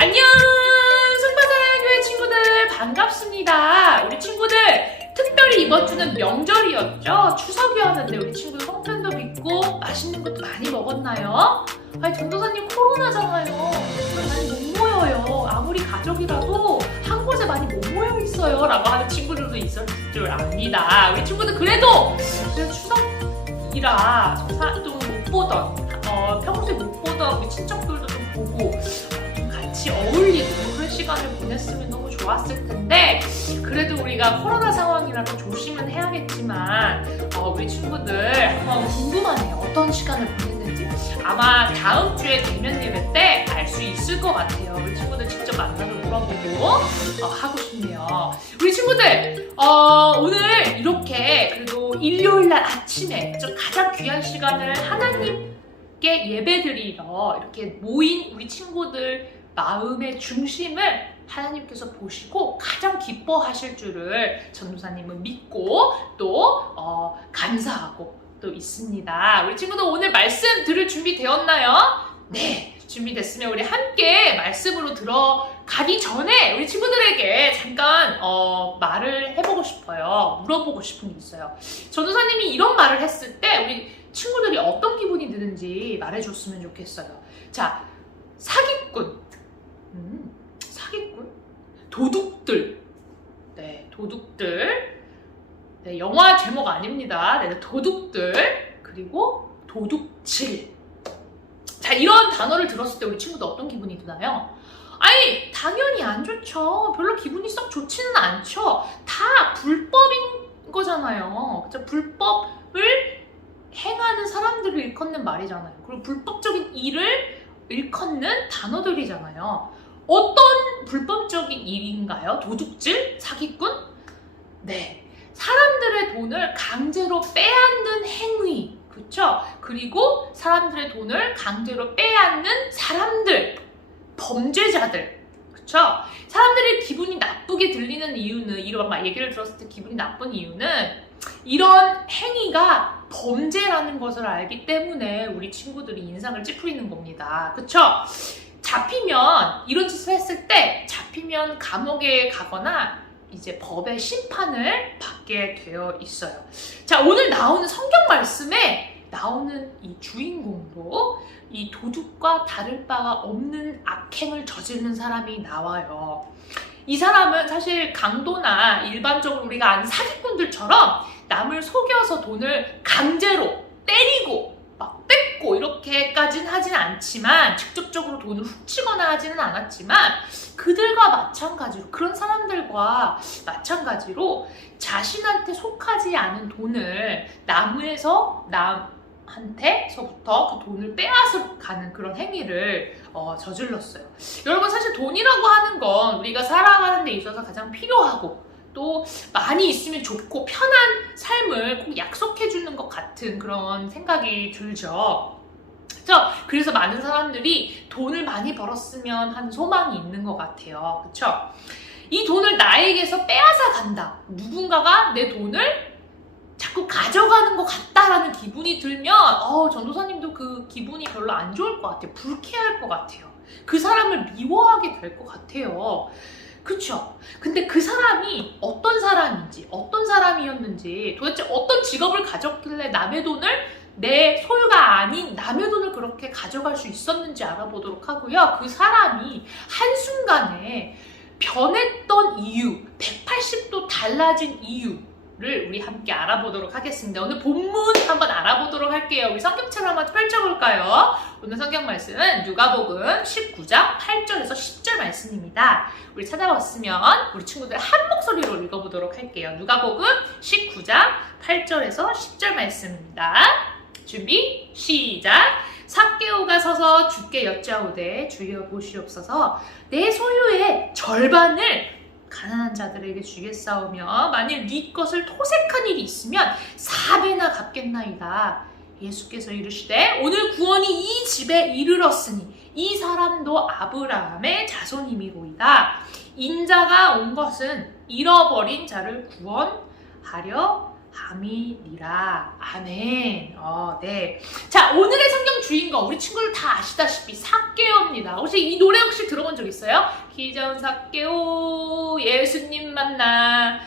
안녕! 승마사랑교회 친구들 반갑습니다. 우리 친구들 특별히 이번 주는 명절이었죠? 추석이었는데 우리 친구들 성탄도 믿고 맛있는 것도 많이 먹었나요? 아니 전도사님 코로나잖아요. 많이 못 모여요. 아무리 가족이라도 한 곳에 많이 못 모여 있어요 라고 하는 친구들도 있을 줄 압니다. 우리 친구들 그래도 추석이라 좀 못 보던 평소에 못 보던 우리 친척들도 좀 보고 같이 어울리고 그런 시간을 보냈으면 너무 좋았을 텐데 그래도 우리가 코로나 상황이라서 조심은 해야겠지만 우리 친구들 한번 궁금하네요. 어떤 시간을 보냈는지 아마 다음 주에 대면 예배 때 알 수 있을 것 같아요. 우리 친구들 직접 만나서 물어보고 하고 싶네요. 우리 친구들 오늘 이렇게 그래도 일요일날 아침에 좀 가장 귀한 시간을 하나님께 예배드리러 이렇게 모인 우리 친구들 마음의 중심을 하나님께서 보시고 가장 기뻐하실 줄을 전도사님은 믿고 또 감사하고 또 있습니다. 우리 친구들 오늘 말씀 들을 준비 되었나요? 네, 준비됐으면 우리 함께 말씀으로 들어가기 전에 우리 친구들에게 잠깐 말을 해보고 싶어요. 물어보고 싶은 게 있어요. 전도사님이 이런 말을 했을 때 우리 친구들이 어떤 기분이 드는지 말해줬으면 좋겠어요. 자, 사기꾼, 사기꾼, 도둑들, 네, 도둑들, 네, 영화 제목 아닙니다. 네, 도둑들, 그리고 도둑질. 자, 이런 단어를 들었을 때 우리 친구들 어떤 기분이 드나요? 아니, 당연히 안 좋죠. 별로 기분이 썩 좋지는 않죠. 다 불법인 거잖아요. 그쵸? 불법을 행하는 사람들을 일컫는 말이잖아요. 그리고 불법적인 일을 일컫는 단어들이잖아요. 어떤 불법적인 일인가요? 도둑질? 사기꾼? 네, 사람들의 돈을 강제로 빼앗는 행위, 그렇죠? 그리고 사람들의 돈을 강제로 빼앗는 사람들, 범죄자들, 그렇죠? 사람들이 기분이 나쁘게 들리는 이유는, 이런 막 얘기를 들었을 때 기분이 나쁜 이유는 이런 행위가 범죄라는 것을 알기 때문에 우리 친구들이 인상을 찌푸리는 겁니다. 그쵸? 잡히면, 이런 짓을 했을 때 잡히면 감옥에 가거나 이제 법의 심판을 받게 되어 있어요. 자, 오늘 나오는 성경 말씀에 나오는 이 주인공도 이 도둑과 다를 바가 없는 악행을 저지르는 사람이 나와요. 이 사람은 사실 강도나 일반적으로 우리가 아는 사기꾼들처럼 남을 속여서 돈을 강제로 때리고 막 뺏고 이렇게까지는 하진 않지만, 직접적으로 돈을 훔치거나 하지는 않았지만 그들과 마찬가지로, 그런 사람들과 마찬가지로 자신한테 속하지 않은 돈을 남한테서부터 그 돈을 빼앗아 가는 그런 행위를 저질렀어요. 여러분, 사실 돈이라고 하는 건 우리가 살아가는 데 있어서 가장 필요하고 또 많이 있으면 좋고 편한 삶을 꼭 약속해주는 것 같은 그런 생각이 들죠. 그래서 많은 사람들이 돈을 많이 벌었으면 하는 소망이 있는 것 같아요. 그쵸? 이 돈을 나에게서 빼앗아 간다. 누군가가 내 돈을 자꾸 가져가는 것 같다라는 기분이 들면 전도사님도 그 기분이 별로 안 좋을 것 같아요. 불쾌할 것 같아요. 그 사람을 미워하게 될 것 같아요. 그쵸? 근데 그 사람이 어떤 사람인지, 어떤 사람이었는지, 도대체 어떤 직업을 가졌길래 남의 돈을, 내 소유가 아닌 남의 돈을 그렇게 가져갈 수 있었는지 알아보도록 하고요. 그 사람이 한순간에 변했던 이유, 180도 달라진 이유를 우리 함께 알아보도록 하겠습니다. 오늘 본문 한번 알아보도록 할게요. 우리 성경책을 한번 펼쳐볼까요? 오늘 성경 말씀은 누가복음 19장 8절에서 10절 말씀입니다. 우리 찾아봤으면 우리 친구들 한 목소리로 읽어보도록 할게요. 누가복음 19장 8절에서 10절 말씀입니다. 준비, 시작! 삭개오가 서서 주께 여짜오되 주여 보시옵소서, 내 소유의 절반을 가난한 자들에게 주겠사오며 만일 네 것을 토색한 일이 있으면 4배나 갚겠나이다. 예수께서 이르시되 오늘 구원이 이 집에 이르렀으니 이 사람도 아브라함의 자손이미로이다. 인자가 온 것은 잃어버린 자를 구원하려 함이니라. 아멘. 네. 자, 오늘의 성경 주인공 우리 친구들 다 아시다시피 삭개오입니다. 우리 혹시 이 노래 혹시 들어본 적 있어요? 기전 삭개오 예수님 만나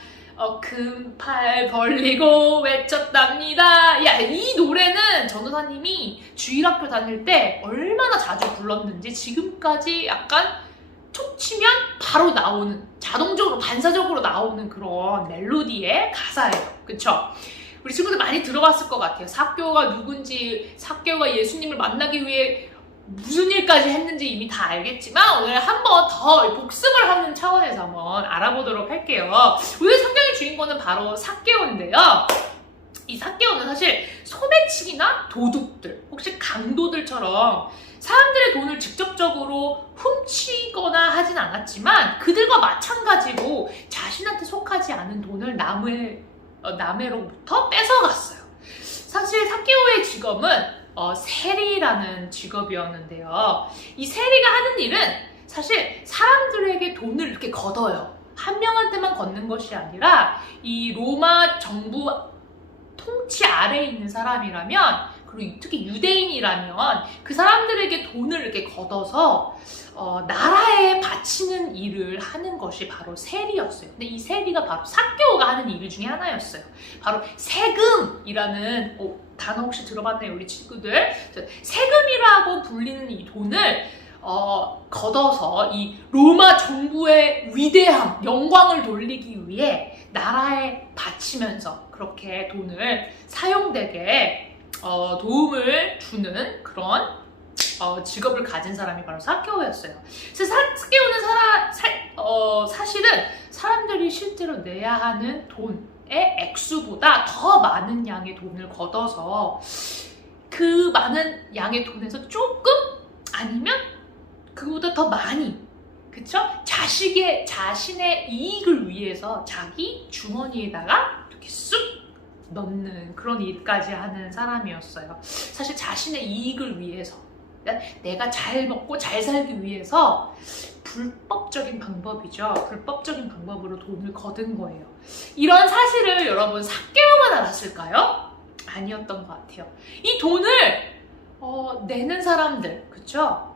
금팔 벌리고 외쳤답니다. 야, 이 노래는 전도사님이 주일학교 다닐 때 얼마나 자주 불렀는지 지금까지 약간 툭 치면 바로 나오는, 자동적으로 반사적으로 나오는 그런 멜로디의 가사예요. 그쵸? 우리 친구들 많이 들어봤을 것 같아요. 삭개오가 누군지, 삭개오가 예수님을 만나기 위해 무슨 일까지 했는지 이미 다 알겠지만 오늘 한 번 더 복습을 하는 차원에서 한번 알아보도록 할게요. 오늘 성경의 주인공은 바로 삭개오인데요. 이 삭개오는 사실 소매치기나 도둑들, 혹시 강도들처럼 사람들의 돈을 직접적으로 훔치거나 하진 않았지만 그들과 마찬가지로 자신한테 속하지 않은 돈을 남에로부터 뺏어갔어요. 사실 삭개오의 직업은 세리라는 직업이었는데요. 이 세리가 하는 일은 사실 사람들에게 돈을 이렇게 걷어요. 한 명한테만 걷는 것이 아니라 이 로마 정부 통치 아래에 있는 사람이라면, 그리고 특히 유대인이라면 그 사람들에게 돈을 이렇게 걷어서 나라에 바치는 일을 하는 것이 바로 세리였어요. 근데 이 세리가 바로 삭개오가 하는 일 중에 하나였어요. 바로 세금이라는 단어 혹시 들어봤나요, 우리 친구들? 세금이라고 불리는 이 돈을 걷어서 이 로마 정부의 위대함, 영광을 돌리기 위해 나라에 바치면서 그렇게 돈을 사용되게 도움을 주는 그런 직업을 가진 사람이 바로 삭개오였어요. 그래서 삭개오는 사실은 사람들이 실제로 내야 하는 돈의 액수보다 더 많은 양의 돈을 걷어서 그 많은 양의 돈에서 조금, 아니면 그보다 더 많이, 그쵸? 자신의 이익을 위해서 자기 주머니에다가 이렇게 쑥 넣는 그런 일까지 하는 사람이었어요. 사실 자신의 이익을 위해서, 내가 잘 먹고 잘 살기 위해서 불법적인 방법이죠. 불법적인 방법으로 돈을 거둔 거예요. 이런 사실을 여러분 삭개오만 알았을까요? 아니었던 것 같아요. 이 돈을 내는 사람들, 그쵸?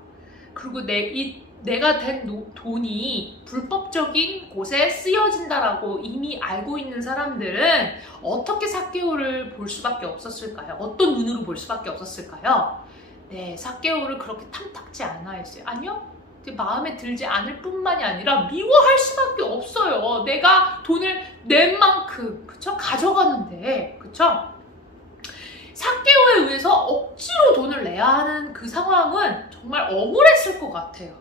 그리고 내가 된 돈이 불법적인 곳에 쓰여진다라고 이미 알고 있는 사람들은 어떻게 삭개오를 볼 수밖에 없었을까요? 어떤 눈으로 볼 수밖에 없었을까요? 네, 삭개오를 그렇게 탐탁지 않아 했어요. 아니요, 마음에 들지 않을 뿐만이 아니라 미워할 수밖에 없어요. 내가 돈을 낸 만큼, 그쵸? 가져가는데, 그쵸? 삭개오에 의해서 억지로 돈을 내야 하는 그 상황은 정말 억울했을 것 같아요.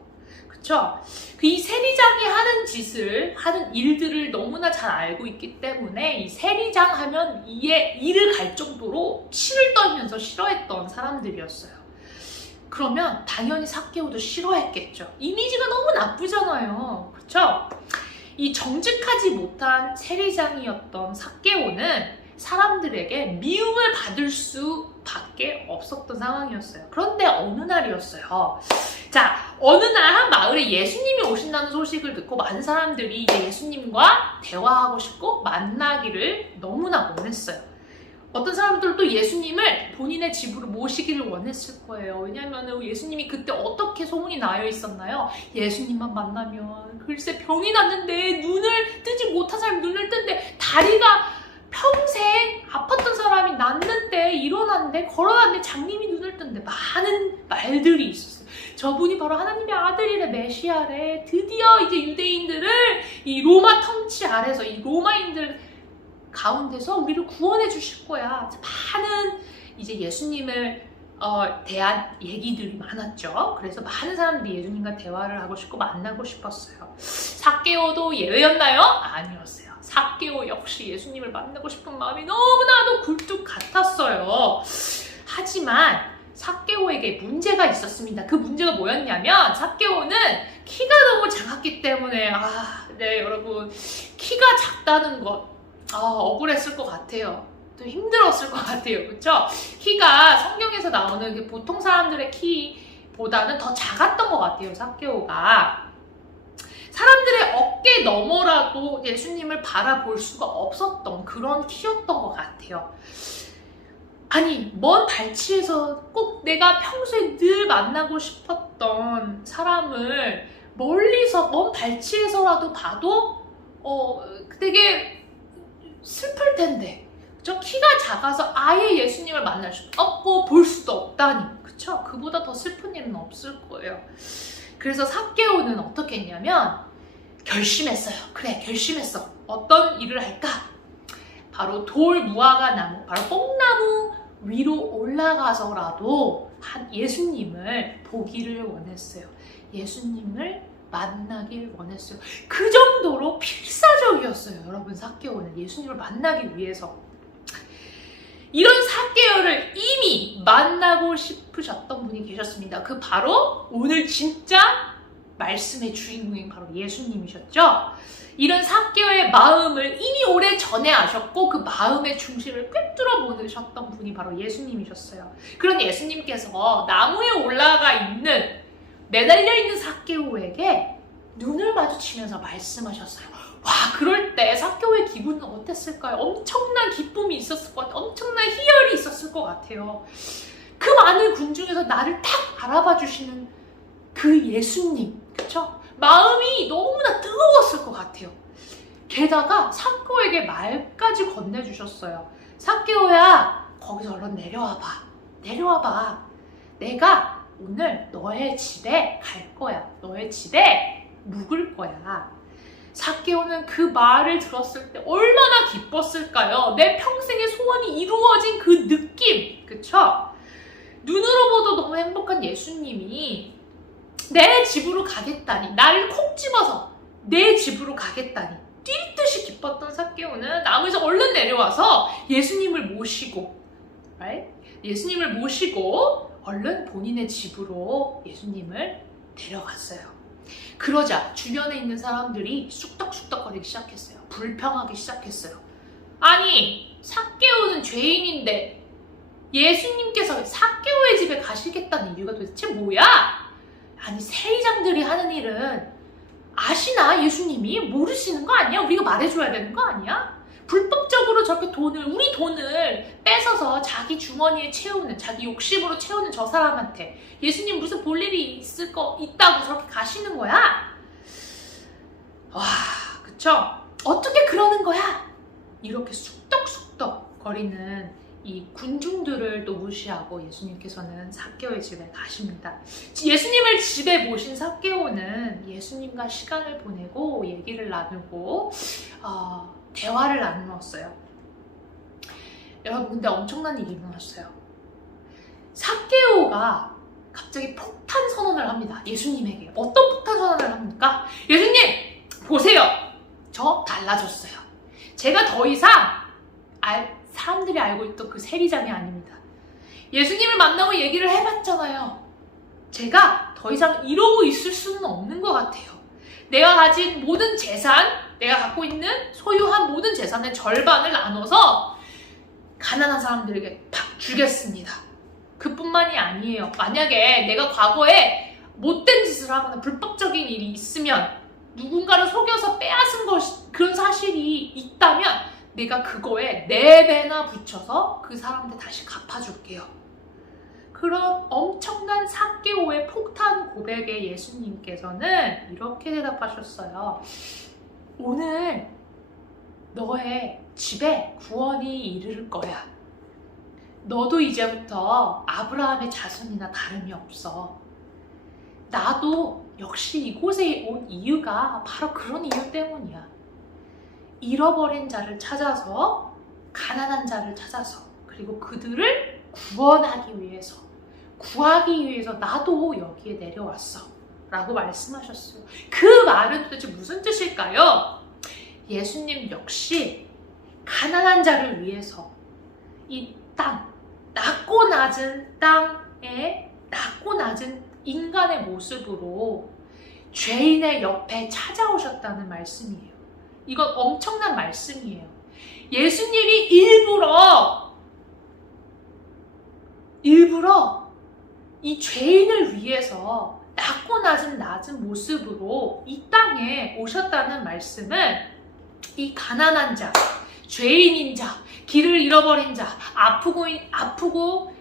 그쵸? 이 세리장이 하는 일들을 너무나 잘 알고 있기 때문에 이 세리장 하면 이를 갈 정도로 치를 떨면서 싫어했던 사람들이었어요. 그러면 당연히 삭개오도 싫어했겠죠. 이미지가 너무 나쁘잖아요. 그쵸? 이 정직하지 못한 세리장이었던 삭개오는 사람들에게 미움을 받을 수밖에 없었던 상황이었어요. 그런데 어느 날이었어요. 자, 어느 날 한 마을에 예수님이 오신다는 소식을 듣고 많은 사람들이 이제 예수님과 대화하고 싶고 만나기를 너무나 원했어요. 어떤 사람들도 예수님을 본인의 집으로 모시기를 원했을 거예요. 왜냐하면 예수님이 그때 어떻게 소문이 나여 있었나요? 예수님만 만나면 글쎄 병이 났는데 눈을 뜨지 못한 사람이 눈을 뜬데, 다리가 평생 아팠던 사람이 낫는데, 일어났는데, 걸어놨는데, 장님이 눈을 뜬데, 많은 말들이 있었어요. 저분이 바로 하나님의 아들이래, 메시아래. 드디어 이제 유대인들을 이 로마 통치 아래서, 이 로마인들 가운데서 우리를 구원해 주실 거야. 많은 이제 예수님을 대한 얘기들이 많았죠. 그래서 많은 사람들이 예수님과 대화를 하고 싶고 만나고 싶었어요. 삭개오도 예외였나요? 아니었어요. 삭개오 역시 예수님을 만나고 싶은 마음이 너무나도 굴뚝 같았어요. 하지만 삭개오에게 문제가 있었습니다. 그 문제가 뭐였냐면, 삭개오는 키가 너무 작았기 때문에 네, 여러분, 키가 작다는 것 억울했을 것 같아요. 또 힘들었을 것 같아요. 그쵸? 키가 성경에서 나오는 보통 사람들의 키보다는 더 작았던 것 같아요. 삭개오가 사람들의 어깨 너머라도 예수님을 바라볼 수가 없었던 그런 키였던 것 같아요. 아니, 먼 발치에서 꼭 내가 평소에 늘 만나고 싶었던 어떤 사람을 멀리서 먼 발치에서라도 봐도 되게 슬플 텐데, 그쵸? 키가 작아서 아예 예수님을 만날 수도 없고 볼 수도 없다니, 그쵸? 그보다 더 슬픈 일은 없을 거예요. 그래서 삭개오는 어떻게 했냐면 결심했어요. 그래, 결심했어. 어떤 일을 할까? 바로 돌 무화과 나무, 바로 뽕나무 위로 올라가서라도 한 예수님을 보기를 원했어요. 예수님을 만나길 원했어요. 그 정도로 필사적이었어요. 여러분, 삭개오는 예수님을 만나기 위해서. 이런 삭개오를 이미 만나고 싶으셨던 분이 계셨습니다. 그 바로 오늘 진짜 말씀의 주인공인 바로 예수님이셨죠. 이런 삭개오의 마음을 이미 오래 전에 아셨고 그 마음의 중심을 꿰뚫어 보셨던 분이 바로 예수님이셨어요. 그런 예수님께서 나무에 올라가 있는, 매달려 있는 삭개오에게 눈을 마주치면서 말씀하셨어요. 와, 그럴 때 삭개오의 기분은 어땠을까요? 엄청난 기쁨이 있었을 것 같아요. 엄청난 희열이 있었을 것 같아요. 그 많은 군중에서 나를 딱 알아봐 주시는 그 예수님, 그쵸? 마음이 너무나 뜨거웠을 것 같아요. 게다가 삭개오에게 말까지 건네주셨어요. 삭개오야, 거기서 얼른 내려와봐. 내려와봐. 내가 오늘 너의 집에 갈 거야. 너의 집에 묵을 거야. 삭개오는 그 말을 들었을 때 얼마나 기뻤을까요? 내 평생의 소원이 이루어진 그 느낌, 그쵸? 눈으로 봐도 너무 행복한 예수님이 내 집으로 가겠다니, 나를 콕 집어서 내 집으로 가겠다니 뛰듯이 기뻤던 삭개오는 나무에서 얼른 내려와서 예수님을 모시고, right? 예수님을 모시고 얼른 본인의 집으로 예수님을 데려갔어요. 그러자 주변에 있는 사람들이 쑥덕쑥덕거리기 시작했어요. 불평하기 시작했어요. 아니, 삭개오는 죄인인데 예수님께서 삭개오의 집에 가시겠다는 이유가 도대체 뭐야? 아니, 세리장들이 하는 일은 아시나? 예수님이 모르시는 거 아니야? 우리가 말해줘야 되는 거 아니야? 불법적으로 저렇게 우리 돈을 뺏어서 자기 주머니에 채우는, 자기 욕심으로 채우는 저 사람한테 예수님 무슨 볼 일이 있다고 저렇게 가시는 거야? 와, 그쵸? 어떻게 그러는 거야? 이렇게 쑥덕쑥덕 거리는 이 군중들을 또 무시하고 예수님께서는 삭개오의 집에 가십니다. 예수님을 집에 모신 삭개오는 예수님과 시간을 보내고 얘기를 나누고 대화를 나누었어요. 여러분, 근데 엄청난 일이 일어났어요. 삭개오가 갑자기 폭탄 선언을 합니다. 예수님에게. 어떤 폭탄 선언을 합니까? 예수님, 보세요. 저 달라졌어요. 제가 더 이상 사람들이 알고 있던 그 세리장이 아닙니다. 예수님을 만나고 얘기를 해봤잖아요. 제가 더 이상 이러고 있을 수는 없는 것 같아요. 내가 가진 모든 재산, 내가 갖고 있는 소유한 모든 재산의 절반을 나눠서 가난한 사람들에게 팍 주겠습니다. 그뿐만이 아니에요. 만약에 내가 과거에 못된 짓을 하거나 불법적인 일이 있으면, 누군가를 속여서 빼앗은 그런 사실이 있다면 내가 그거에 4배나 붙여서 그 사람한테 다시 갚아줄게요. 그런 엄청난 삭개오의 폭탄 고백에 예수님께서는 이렇게 대답하셨어요. 오늘 너의 집에 구원이 이를 거야. 너도 이제부터 아브라함의 자손이나 다름이 없어. 나도 역시 이곳에 온 이유가 바로 그런 이유 때문이야. 잃어버린 자를 찾아서, 가난한 자를 찾아서, 그리고 그들을 구하기 위해서 나도 여기에 내려왔어 라고 말씀하셨어요. 그 말은 도대체 무슨 뜻일까요? 예수님 역시 가난한 자를 위해서 이 땅, 낮고 낮은 땅에 낮고 낮은 인간의 모습으로 죄인의 옆에 찾아오셨다는 말씀이에요. 이건 엄청난 말씀이에요. 예수님이 일부러 이 죄인을 위해서 낮고 낮은 모습으로 이 땅에 오셨다는 말씀은 이 가난한 자, 죄인인 자, 길을 잃어버린 자, 아프고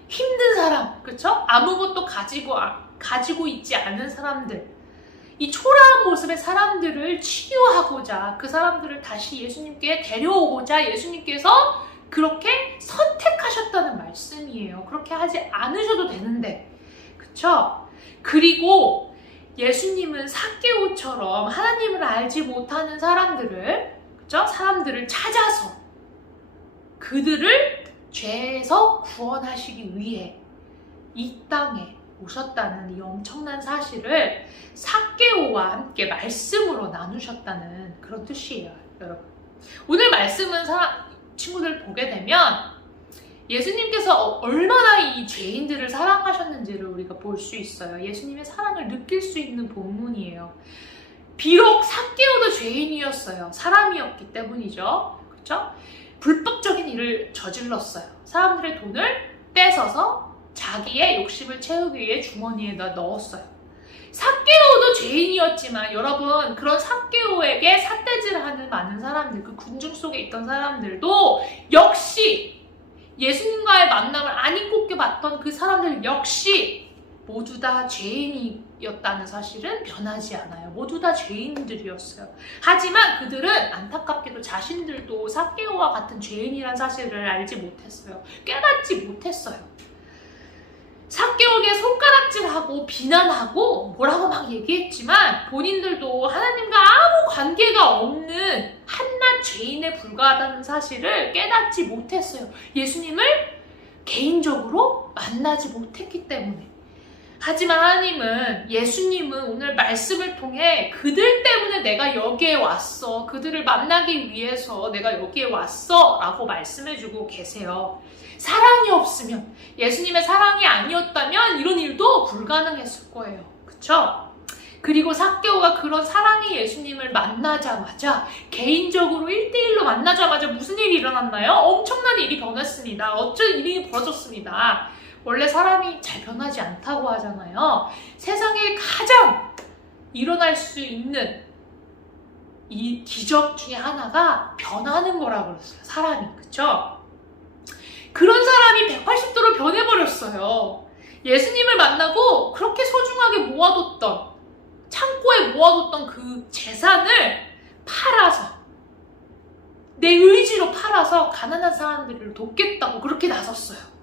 힘든 사람, 그쵸? 아무것도 가지고 가지고 있지 않은 사람들, 이 초라한 모습의 사람들을 치유하고자, 그 사람들을 다시 예수님께 데려오고자 예수님께서 그렇게 선택하셨다는 말씀이에요. 그렇게 하지 않으셔도 되는데, 그쵸? 그리고 예수님은 삭개오처럼 하나님을 알지 못하는 사람들을, 그쵸? 사람들을 찾아서 그들을 죄에서 구원하시기 위해 이 땅에 오셨다는 이 엄청난 사실을 삭개오와 함께 말씀으로 나누셨다는 그런 뜻이에요, 여러분. 오늘 말씀은 친구들 보게 되면 예수님께서 얼마나 이 죄인들을 사랑하셨는지를 우리가 볼 수 있어요. 예수님의 사랑을 느낄 수 있는 본문이에요. 비록 삭개오도 죄인이었어요. 사람이었기 때문이죠. 그렇죠? 불법적인 일을 저질렀어요. 사람들의 돈을 뺏어서 자기의 욕심을 채우기 위해 주머니에 넣었어요. 삭개오도 죄인이었지만 여러분, 그런 삭개오에게 삿대질하는 많은 사람들, 그 군중 속에 있던 사람들도 역시 예수님과의 만남을 아니꼽게 봤던 그 사람들 역시 모두 다 죄인이었다는 사실은 변하지 않아요. 모두 다 죄인들이었어요. 하지만 그들은 안타깝게도 자신들도 삭개오와 같은 죄인이란 사실을 알지 못했어요. 깨닫지 못했어요. 삭개오에게 손가락질하고 비난하고 뭐라고 막 얘기했지만 본인들도 하나님과 아무 관계가 없는 한낱 죄인에 불과하다는 사실을 깨닫지 못했어요. 예수님을 개인적으로 만나지 못했기 때문에. 하지만 하나님은, 예수님은 오늘 말씀을 통해 그들 때문에 내가 여기에 왔어, 그들을 만나기 위해서 내가 여기에 왔어 라고 말씀해주고 계세요. 사랑이 없으면, 예수님의 사랑이 아니었다면 이런 일도 불가능했을 거예요. 그쵸? 그리고 삭개오가 그런 사랑의 예수님을 만나자마자, 개인적으로 1대1로 만나자마자 무슨 일이 일어났나요? 엄청난 일이 변했습니다. 어쩐 일이 벌어졌습니다. 원래 사람이 잘 변하지 않다고 하잖아요. 세상에 가장 일어날 수 있는 이 기적 중에 하나가 변하는 거라고 그랬어요. 사람이. 그쵸? 그런 사람이 180도로 변해버렸어요. 예수님을 만나고 그렇게 소중하게 모아뒀던, 창고에 모아뒀던 그 재산을 팔아서, 내 의지로 팔아서 가난한 사람들을 돕겠다고 그렇게 나섰어요.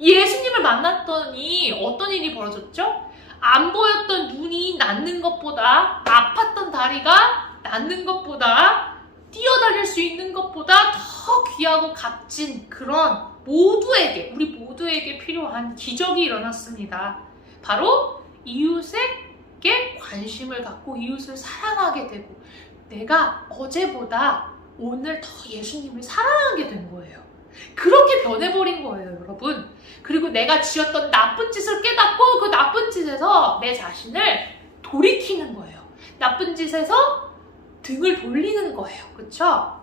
예수님을 만났더니 어떤 일이 벌어졌죠? 안 보였던 눈이 낫는 것보다, 아팠던 다리가 낫는 것보다, 뛰어다닐 수 있는 것보다 더 귀하고 값진 그런 모두에게, 우리 모두에게 필요한 기적이 일어났습니다. 바로 이웃에게 관심을 갖고 이웃을 사랑하게 되고, 내가 어제보다 오늘 더 예수님을 사랑하게 된 거예요. 그렇게 변해버린 거예요, 여러분. 그리고 내가 지었던 나쁜 짓을 깨닫고 그 나쁜 짓에서 내 자신을 돌이키는 거예요. 나쁜 짓에서 등을 돌리는 거예요. 그쵸?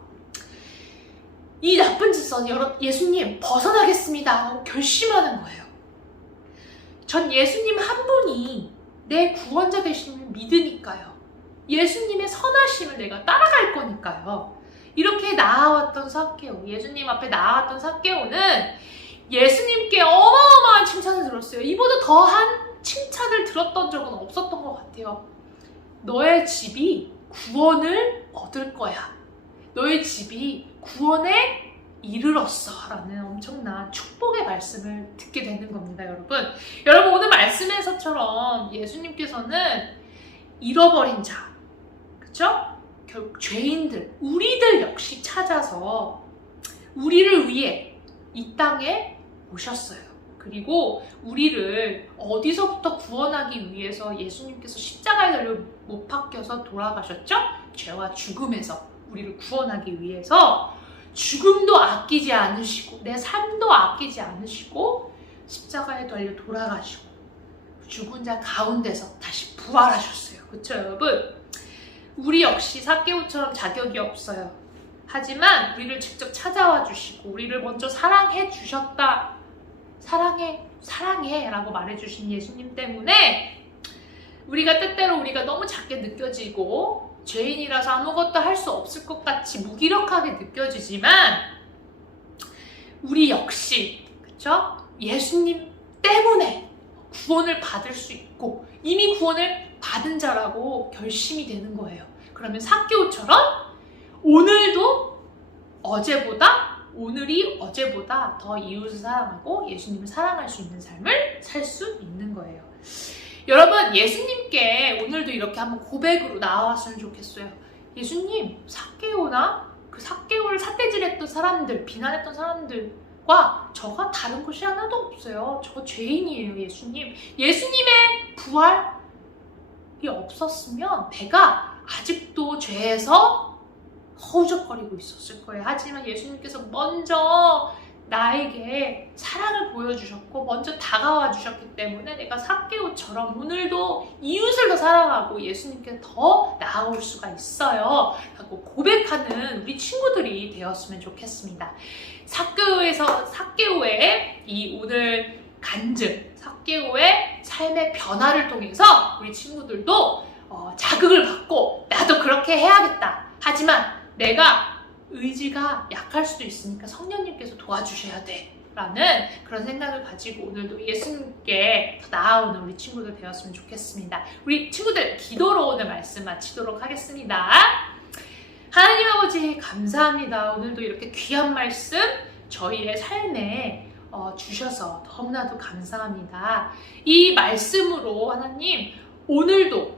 이 나쁜 짓에서 예수님 벗어나겠습니다 하고 결심하는 거예요. 전 예수님 한 분이 내 구원자 되심을 믿으니까요. 예수님의 선하심을 내가 따라갈 거니까요. 이렇게 나아왔던 삭개오, 예수님 앞에 나아왔던 삭개오는 예수님께 어마어마한 칭찬을 들었어요. 이보다 더한 칭찬을 들었던 적은 없었던 것 같아요. 너의 집이 구원을 얻을 거야. 너의 집이 구원에 이르렀어 라는 엄청난 축복의 말씀을 듣게 되는 겁니다, 여러분. 여러분, 오늘 말씀에서처럼 예수님께서는 잃어버린 자, 그쵸? 결국 죄인들, 우리들 역시 찾아서 우리를 위해 이 땅에 오셨어요. 그리고 우리를 어디서부터 구원하기 위해서 예수님께서 십자가에 달려 못 박혀서 돌아가셨죠? 죄와 죽음에서 우리를 구원하기 위해서 죽음도 아끼지 않으시고 내 삶도 아끼지 않으시고 십자가에 달려 돌아가시고 죽은 자 가운데서 다시 부활하셨어요. 그쵸, 여러분? 우리 역시 삭개오처럼 자격이 없어요. 하지만 우리를 직접 찾아와 주시고 우리를 먼저 사랑해 주셨다. 사랑해 라고 말해주신 예수님 때문에 우리가 때때로 우리가 너무 작게 느껴지고 죄인이라서 아무것도 할 수 없을 것 같이 무기력하게 느껴지지만 우리 역시, 그쵸? 예수님 때문에 구원을 받을 수 있고 이미 구원을 받은 자라고 결심이 되는 거예요. 그러면 삭개오처럼 오늘이 어제보다 더 이웃을 사랑하고 예수님을 사랑할 수 있는 삶을 살 수 있는 거예요. 여러분, 예수님께 오늘도 이렇게 한번 고백으로 나와왔으면 좋겠어요. 예수님, 삭개오나 그 삭개오를 삿대질했던 사람들, 비난했던 사람들과 저가 다른 것이 하나도 없어요. 저 죄인이에요, 예수님. 예수님의 부활이 없었으면 내가 아직도 죄에서 허우적거리고 있었을 거예요. 하지만 예수님께서 먼저 나에게 사랑을 보여주셨고 먼저 다가와 주셨기 때문에 내가 삭개오처럼 오늘도 이웃을 더 사랑하고 예수님께 더 나아올 수가 있어요 라고 고백하는 우리 친구들이 되었으면 좋겠습니다. 삭개오의 이 오늘 간증, 삭개오의 삶의 변화를 통해서 우리 친구들도 자극을 받고 나도 그렇게 해야겠다. 하지만 내가 의지가 약할 수도 있으니까 성령님께서 도와주셔야 돼 라는 그런 생각을 가지고 오늘도 예수님께 더 나아오는 우리 친구들 되었으면 좋겠습니다. 우리 친구들 기도로 오늘 말씀 마치도록 하겠습니다. 하나님 아버지 감사합니다. 오늘도 이렇게 귀한 말씀 저희의 삶에 주셔서 너무나도 감사합니다. 이 말씀으로 하나님 오늘도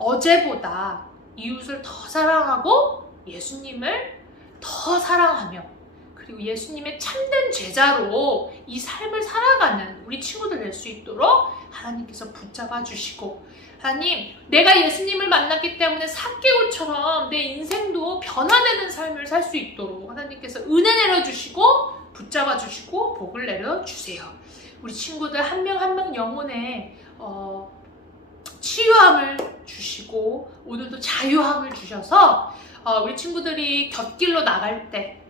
어제보다 이웃을 더 사랑하고 예수님을 더 사랑하며 그리고 예수님의 참된 제자로 이 삶을 살아가는 우리 친구들 될 수 있도록 하나님께서 붙잡아 주시고 하나님 내가 예수님을 만났기 때문에 삭개오처럼 내 인생도 변화되는 삶을 살 수 있도록 하나님께서 은혜 내려주시고 붙잡아 주시고 복을 내려주세요. 우리 친구들 한 명 한 명 영혼에 치유함을 주시고 오늘도 자유함을 주셔서 우리 친구들이 곁길로 나갈 때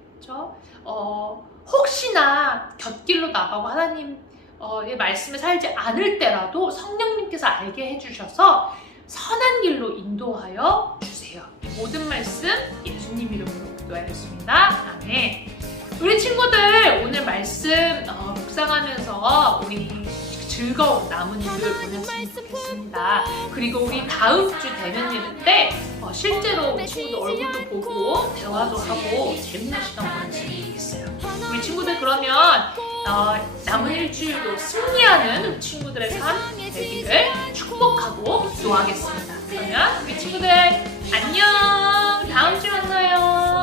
혹시나 곁길로 나가고 하나님의 말씀에 살지 않을 때라도 성령님께서 알게 해주셔서 선한 길로 인도하여 주세요. 모든 말씀 예수님 이름으로 기도하였습니다. 아멘. 우리 친구들 오늘 말씀 묵상하면서 우리 즐거운 남은 일을 보냈으면 좋겠습니다. 그리고 우리 다음 주 대면일 때 실제로 우리 친구들 얼굴도 보고 대화도 하고 재밌는 시간 보냈으면 좋겠어요. 우리 친구들 그러면 남은 일주일도 승리하는 우리 친구들의 삶 되기를 축복하고 기도하겠습니다. 그러면 우리 친구들 안녕! 다음 주에 만나요.